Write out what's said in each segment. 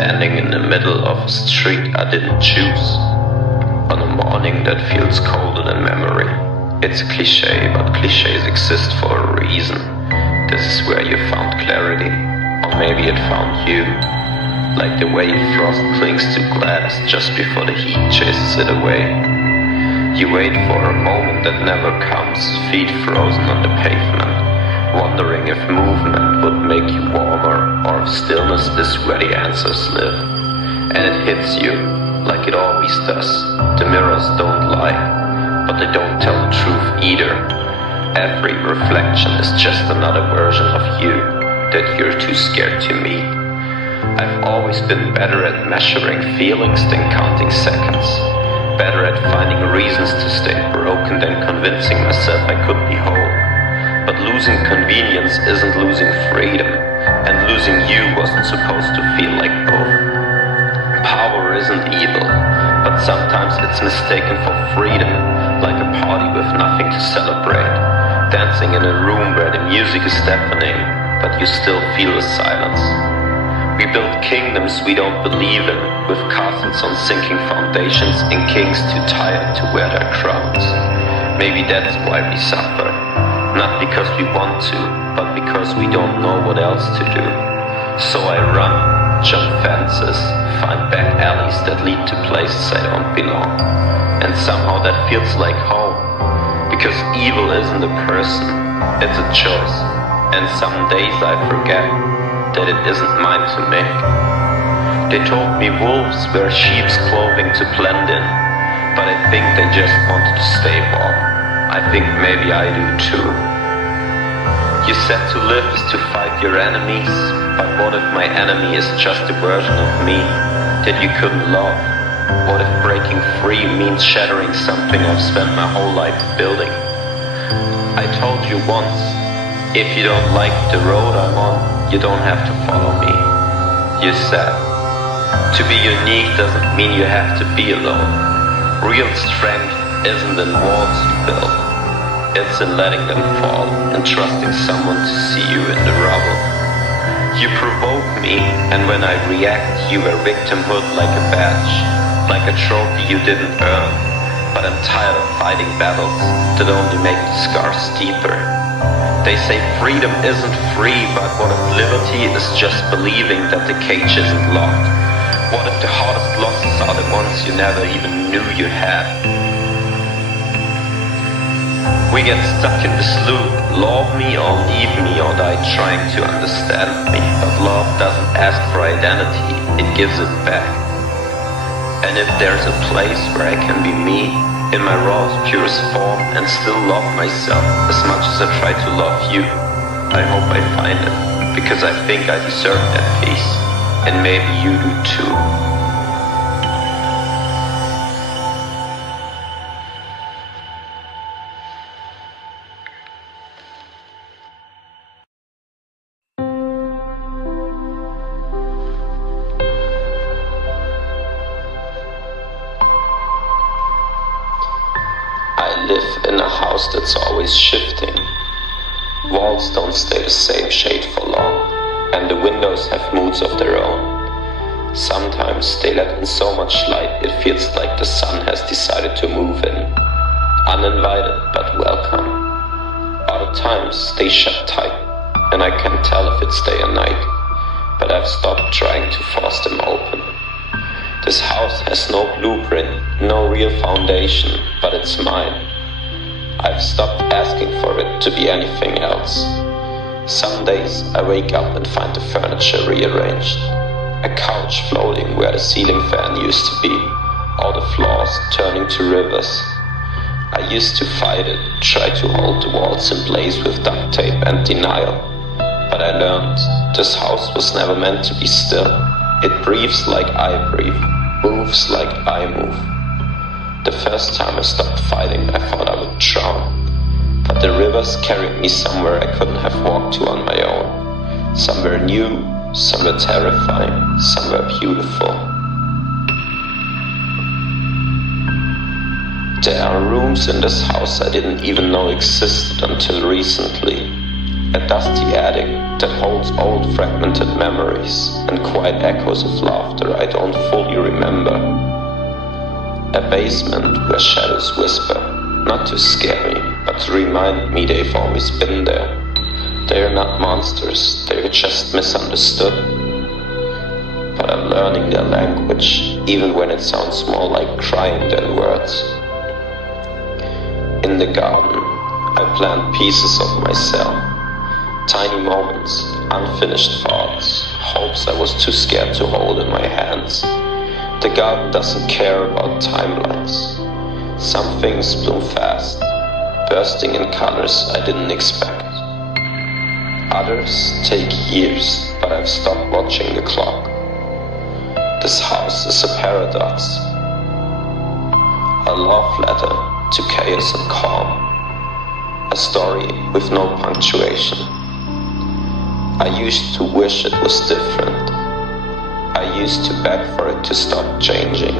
standing in the middle of a street I didn't choose, on a morning that feels colder than memory. It's a cliché, but clichés exist for a reason. This is where you found clarity, or maybe it found you. Like the way frost clings to glass just before the heat chases it away. You wait for a moment that never comes, feet frozen on the pavement, wondering if movement would make you warmer, or if stillness is where the answers live. And it hits you, like it always does. The mirrors don't lie, but they don't tell the truth either. Every reflection is just another version of you that you're too scared to meet. I've always been better at measuring feelings than counting seconds, better at finding reasons to stay broken than convincing myself I could be whole. But losing convenience isn't losing freedom, and losing you wasn't supposed to feel like both. Power isn't evil, but sometimes it's mistaken for freedom, like a party with nothing to celebrate, dancing in a room where the music is deafening, but you still feel the silence. We build kingdoms we don't believe in, with castles on sinking foundations and kings too tired to wear their crowns. Maybe that's why we suffer, not because we want to, but because we don't know what else to do. So I run, jump fences, find back alleys that lead to places I don't belong. And somehow that feels like home, because evil isn't a person, it's a choice. And some days I forget that it isn't mine to make. They told me wolves wear sheep's clothing to blend in, but I think they just wanted to stay warm. I think maybe I do too. You said to live is to fight your enemies, but what if my enemy is just a version of me that you couldn't love? What if breaking free means shattering something I've spent my whole life building? I told you once, if you don't like the road I'm on, you don't have to follow me. You said, to be unique doesn't mean you have to be alone. Real strength isn't in walls you build, it's in letting them fall and trusting someone to see you in the rubble. You provoke me, and when I react, you wear victimhood like a badge, like a trophy you didn't earn. But I'm tired of fighting battles that only make the scars deeper. They say freedom isn't free, but what if liberty is just believing that the cage isn't locked? What if the hardest losses are the ones you never even knew you had? We get stuck in this loop, love me or leave me, or die trying to understand me. But love doesn't ask for identity, it gives it back. And if there's a place where I can be me, in my rawest, purest form, and still love myself as much as I try to love you, I hope I find it, because I think I deserve that peace, and maybe you do too. That's always shifting. Walls don't stay the same shade for long, and the windows have moods of their own. Sometimes they let in so much light it feels like the sun has decided to move in, uninvited but welcome. Other times they shut tight, and I can't tell if it's day or night, but I've stopped trying to force them open. This house has no blueprint, no real foundation, but it's mine. I've stopped asking for it to be anything else. Some days I wake up and find the furniture rearranged, a couch floating where the ceiling fan used to be, all the floors turning to rivers. I used to fight it, try to hold the walls in place with duct tape and denial, but I learned this house was never meant to be still. It breathes like I breathe, moves like I move. The first time I stopped fighting, I thought I would drown. But the rivers carried me somewhere I couldn't have walked to on my own. Somewhere new, somewhere terrifying, somewhere beautiful. There are rooms in this house I didn't even know existed until recently. A dusty attic that holds old fragmented memories and quiet echoes of laughter I don't fully remember. A basement where shadows whisper, not to scare me, but to remind me they've always been there. They're not monsters, they're just misunderstood. But I'm learning their language, even when it sounds more like crying than words. In the garden, I plant pieces of myself. Tiny moments, unfinished thoughts, hopes I was too scared to hold in my hands. The garden doesn't care about timelines. Some things bloom fast, bursting in colors I didn't expect. Others take years, but I've stopped watching the clock. This house is a paradox. A love letter to chaos and calm. A story with no punctuation. I used to wish it was different. I used to beg for it to stop changing.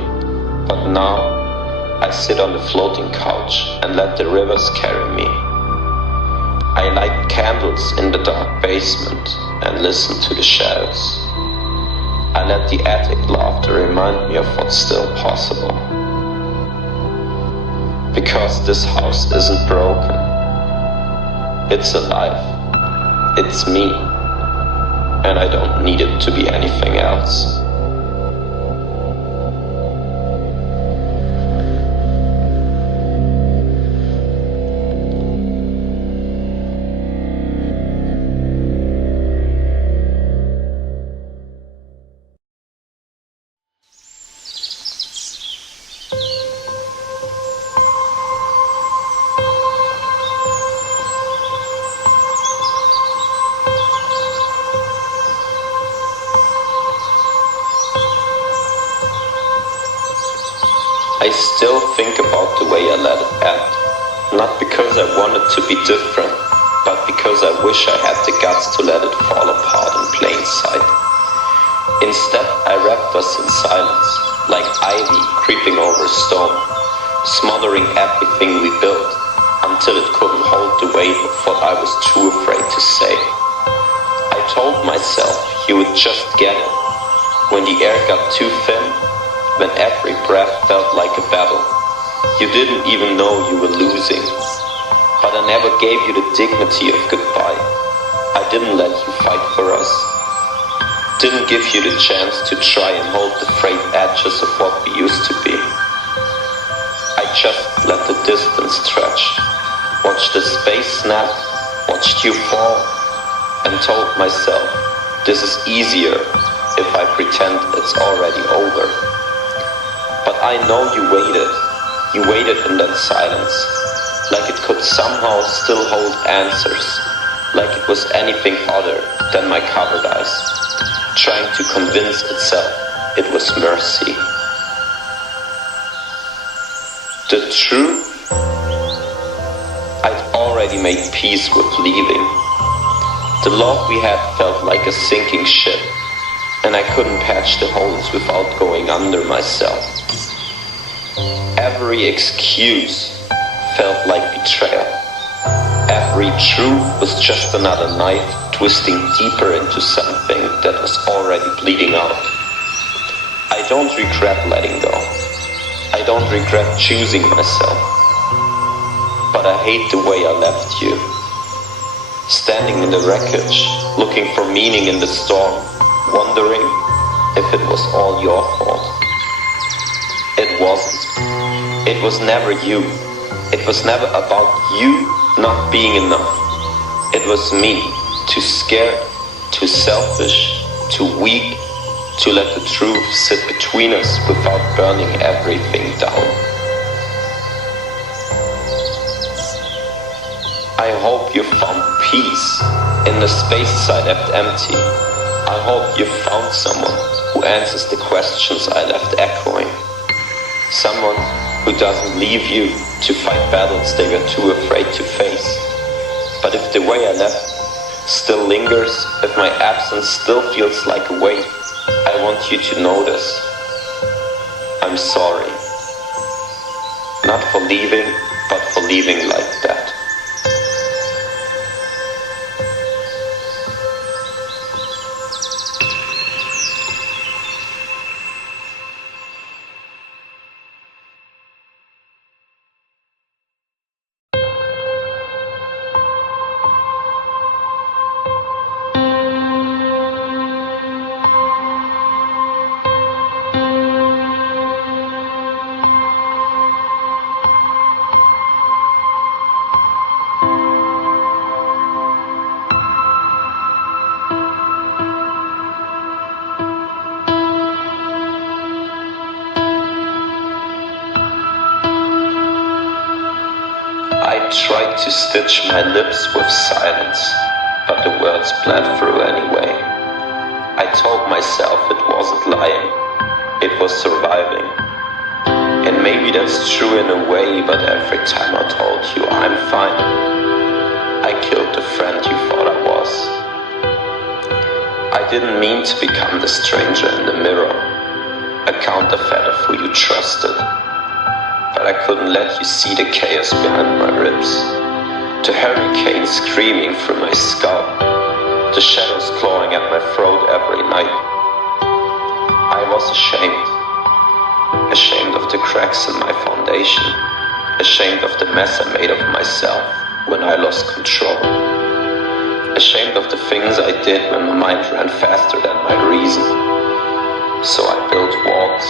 But now, I sit on the floating couch and let the rivers carry me. I light candles in the dark basement and listen to the shadows. I let the attic laughter remind me of what's still possible. Because this house isn't broken. It's alive. It's me. And I don't need it to be anything else. I still think about the way I let it end. Not because I want it to be different, but because I wish I had the guts to let it fall apart in plain sight. Instead, I wrapped us in silence, like ivy creeping over a stone, smothering everything we built, until it couldn't hold the weight of what I was too afraid to say. I told myself you would just get it, when the air got too thin, when every breath felt like a battle. You didn't even know you were losing. But I never gave you the dignity of goodbye. I didn't let you fight for us. Didn't give you the chance to try and hold the frayed edges of what we used to be. I just let the distance stretch, watched the space snap, watched you fall, and told myself, this is easier if I pretend it's already over. But I know you waited in that silence, like it could somehow still hold answers, like it was anything other than my covered eyes, trying to convince itself it was mercy. The truth? I'd already made peace with leaving. The love we had felt like a sinking ship, and I couldn't patch the holes without going under myself. Every excuse felt like betrayal. Every truth was just another knife twisting deeper into something that was already bleeding out. I don't regret letting go. I don't regret choosing myself. But I hate the way I left you. Standing in the wreckage, looking for meaning in the storm, wondering if it was all your fault. It wasn't. It was never you. It was never about you not being enough. It was me, too scared, too selfish, too weak, to let the truth sit between us without burning everything down. I hope you found peace in the spaces I left empty. I hope you found someone who answers the questions I left echoing. Someone who doesn't leave you to fight battles they were too afraid to face. But if the way I left still lingers, if my absence still feels like a weight, I want you to know this. I'm sorry. Not for leaving, but for leaving like that. I tried to stitch my lips with silence, but the words bled through anyway. I told myself it wasn't lying, it was surviving. And maybe that's true in a way, but every time I told you I'm fine, I killed the friend you thought I was. I didn't mean to become the stranger in the mirror, a counterfeit of who you trusted. But I couldn't let you see the chaos behind my ribs, the hurricane screaming through my skull, the shadows clawing at my throat every night. I was ashamed of the cracks in my foundation, ashamed of the mess I made of myself when I lost control, ashamed of the things I did when my mind ran faster than my reason. So I built walls,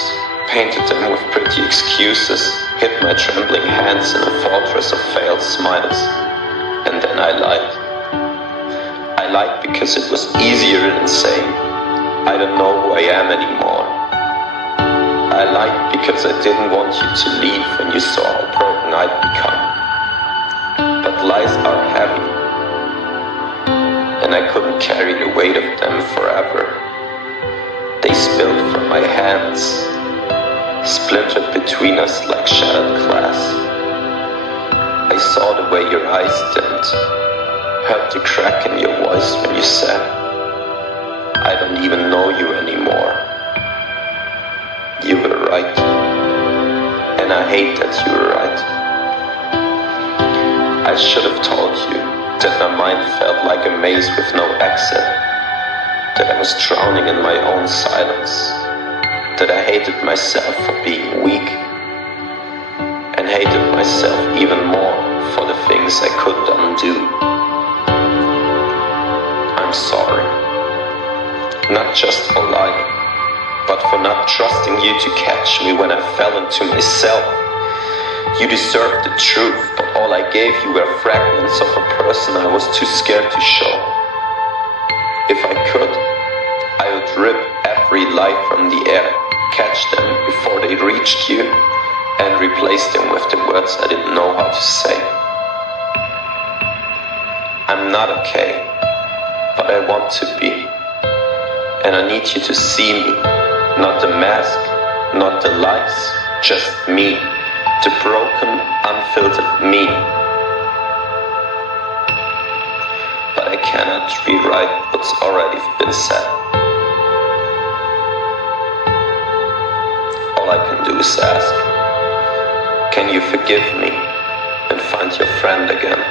painted them with pretty excuses, hid my trembling hands in a fortress of failed smiles, and then I lied. I lied because it was easier than saying, I don't know who I am anymore. I lied because I didn't want you to leave when you saw how broken I'd become. But lies are heavy, and I couldn't carry the weight of them forever. They spilled from my hands, splintered between us like shattered glass. I saw the way your eyes dimmed, heard the crack in your voice when you said, I don't even know you anymore. You were right, and I hate that you were right. I should have told you that my mind felt like a maze with no exit, that I was drowning in my own silence, that I hated myself for being weak, and hated myself even more for the things I couldn't undo. I'm sorry, not just for lying, but for not trusting you to catch me when I fell into myself. You deserved the truth, but all I gave you were fragments of a person I was too scared to show. If I could, I would rip every lie from the air, catch them before they reached you, and replace them with the words I didn't know how to say. I'm not okay, but I want to be. And I need you to see me, not the mask, not the lies, just me, the broken, unfiltered me. But I cannot rewrite what's already been said. All I can do is ask, can you forgive me and find your friend again?